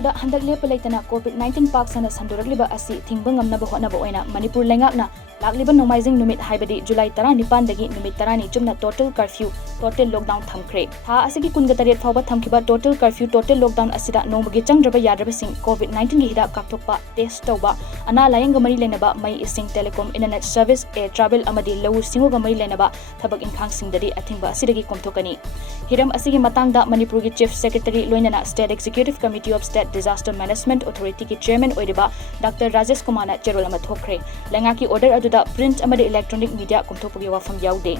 Manipurda handak lepa leitana COVID-19 paak sana sanduragliba asi thingba ngamnaba hotnaba oina Manipur lengakna lakliba nomaizing numit haibadi July 19 dagi numit 10 chumna total curfew total lockdown thamkhre tha asigi kunga taret fawba thamkiba total curfew total lockdown asida nomagi changdraba yadraba sing COVID-19 gi hida kaktokpa test tawba ana layanga mari lenaba mai ising telecom internet service air travel amadi lawu singoga mari lenaba thabak inkhang singdari athingba asidagi komthokani hiram asigi matangda Manipur gi chief secretary loinana state executive committee of state disaster management authority ki chairman oiriba Dr. Rajesh Kumana cherol ama thokre lengaki order aduda print amadi electronic media komthokpagi wafam yaude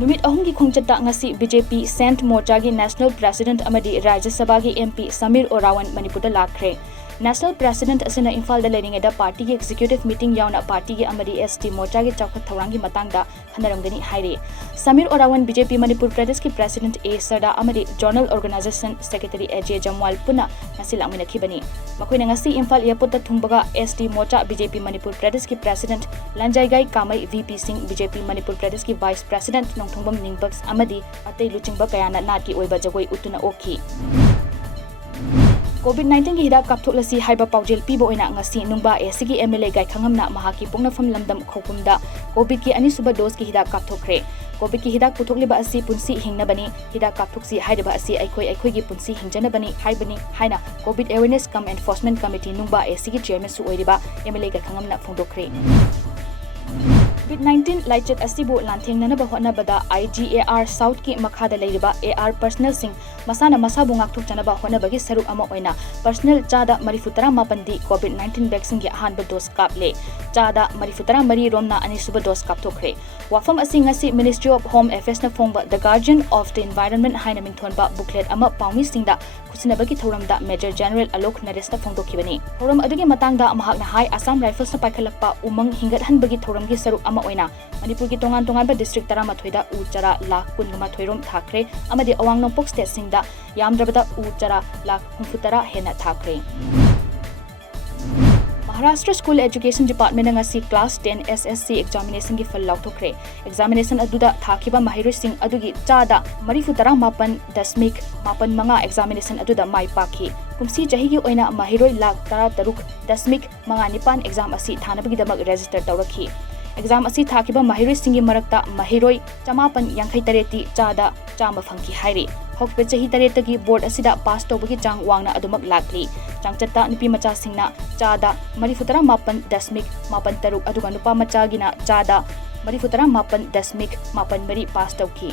Numit ahum gi khongchata ngasi BJP Saint Morcha gi national president amadi Rajya Sabha gi MP Samir Orawan Manipurda lakre National President asina IMPHAL da leringeda party gi executive meeting yauna party gi amadi ST Morcha gi chawkhat thawrangi matangda khanaramgani haire Samir Orawan BJP Manipur Pradesh ki president A Sarda amadi journal organization secretary AJ Jamwal puna ngasi lamina khibani makoina ngasi IMPHAL airport ta thungbaga ST Morcha BJP Manipur Pradesh ki president Lanjaigai Kamai VP Singh BJP Manipur Pradesh ki vice president Nongthongbam Ningbax amadi atei luchingba kayana nati oiba jagoi utuna okhi COVID-19 ki hidak kapthoklasi haiba paujel pibo oina ngasi nungba SG MLA GAIKHANGAM na mahaki pungnafam lamdam khopumda COVID ki anisuba dose ki hidak kapthokre COVID ki hidak puthokliba asi punsi hingnabani hidak kapthoksi haidaba asi aikoi gi punsi hingjanabani haibani haina COVID awareness cum enforcement committee nungba SG chairman su oiriba MLA GAIKHANGAM na phongdokre COVID-19 laichet asibu lanthengnanaba hotnabada IGAR South ki makhada leiriba AR personnel sing masana masabu ngakthok chanaba hotnabagi saruk ama oina personnel chada marifutara mapandi COVID-19 vaccine gi ahanba dose kaple chada marifutara mari romna anisuba dose kapthokre wafam asi ngasi Ministry of Home Affairs na phongba the guardian of the environment haina mingthonba booklet ama paumi singda kusinabagi thoramda Major General Alok Naresh na phongdokhibani thoram adugi matangda mahakna hai Assam Rifles na paikhalakpa umang hingat hanbagi thoramgi saruk ama oina Manipur ki tongan ba district 13 da uchara lakh 19 rom thakre amadi awang nongpok state singda yamdrabada uchara lakh 63 hena thakre Maharashtra School Education Department ngasi class 10 SSC examination gi fal lauthokre examination aduda thakiba mahiroi sing adugi chada marifutara mapan dasmik mapan manga examination aduda mai pakhi kumsi jahi gi oina mahiroi lakh 13 dasmik manga nipan exam asi thanabagi damak register tawrakhi exam asi thakiba mahiroi singi marakta mahiroi chamapan yankhai tareti chada chama phangki hairi hokpe chahi taretagi board asida pass tobagi chang wangna adumak lakli changchatta nupi macha singna chada marifutara mapan dasmik mapan taruk aduga nupa macha gina chada marifutara mapan dasmik mapan mari pass tawki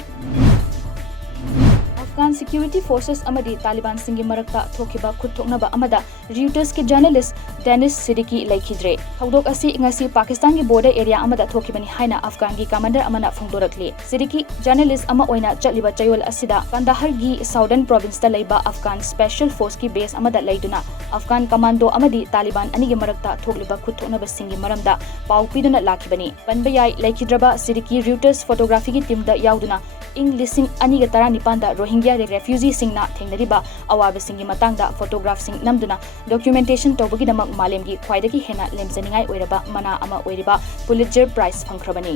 Afghan security forces amadi Taliban singi marakta thokiba khutthoknaba amada Reuters ki journalist DANISH SIDDIQUI laikhidre thawdok asi ngasi Pakistan ki border area amada thokibani haina Afghan gi commander amana phongdorakli SIDDIQUI journalist ama oina chaliba chayol asida Kandahar gi southern province da leiba Afghan special force ki base amada leiduna Afghan commando amadi Taliban ani gi marakta thokliba khutthoknaba singi maramda pau piduna lakhibani panbayai laikhidraba SIDDIQUI Reuters photography ki team da yauduna ing lising ani ga 19 da Rohingya refugee singna thengnariba awabe singi matangda photograph sing namduna documentation tobagi damak malemgi khwaidagi hena lemjaningai oiraba mana ama oiriba Pulitzer Prize phangkhrabani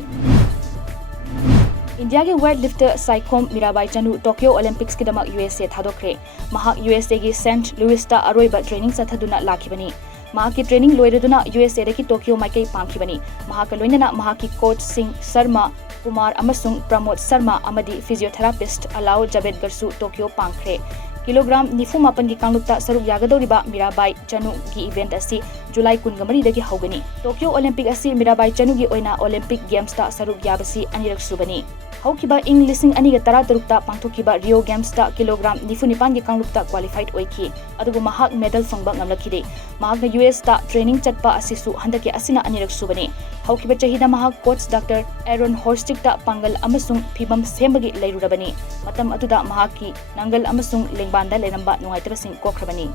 India ke weightlifter SAIKHOM MIRABAI CHANU Tokyo Olympics ki damak USA thadokre mahak USA gi St. Louis ta aroiba training sathaduna lakhibani mahaki training loireduna USA ki Tokyo maikai pangkhibani mahaka loinana mahaki coach Singh Sharma Kumar amasung Pramod Sharma amadi physiotherapist Allow Javed Garsu Tokyo pangkhre kilogram 98 gi kanglukta saruk yagadoriba Mirabai Chanu gi event asi July 19 dagi hawgani Tokyo Olympic asi Mirabai Chanu gi oina Olympic Games ta saruk yabasi anirak subani hawkiba ing lising ani ga 13 ta pangthokiba Rio Games ta kilogram 99 gi kanglukta qualified oiki adugu mahak medal fangba ngamlakhide mahak US ta training chatpa asisu handaki asina anirak subani hawkiba chahida mahak coach Dr. Aaron Horstick ta pangal amasung phibam sembagi leirurabani matam aduda mahaki nangal amasung lengbanda leramba nungaitabasing kokhrabani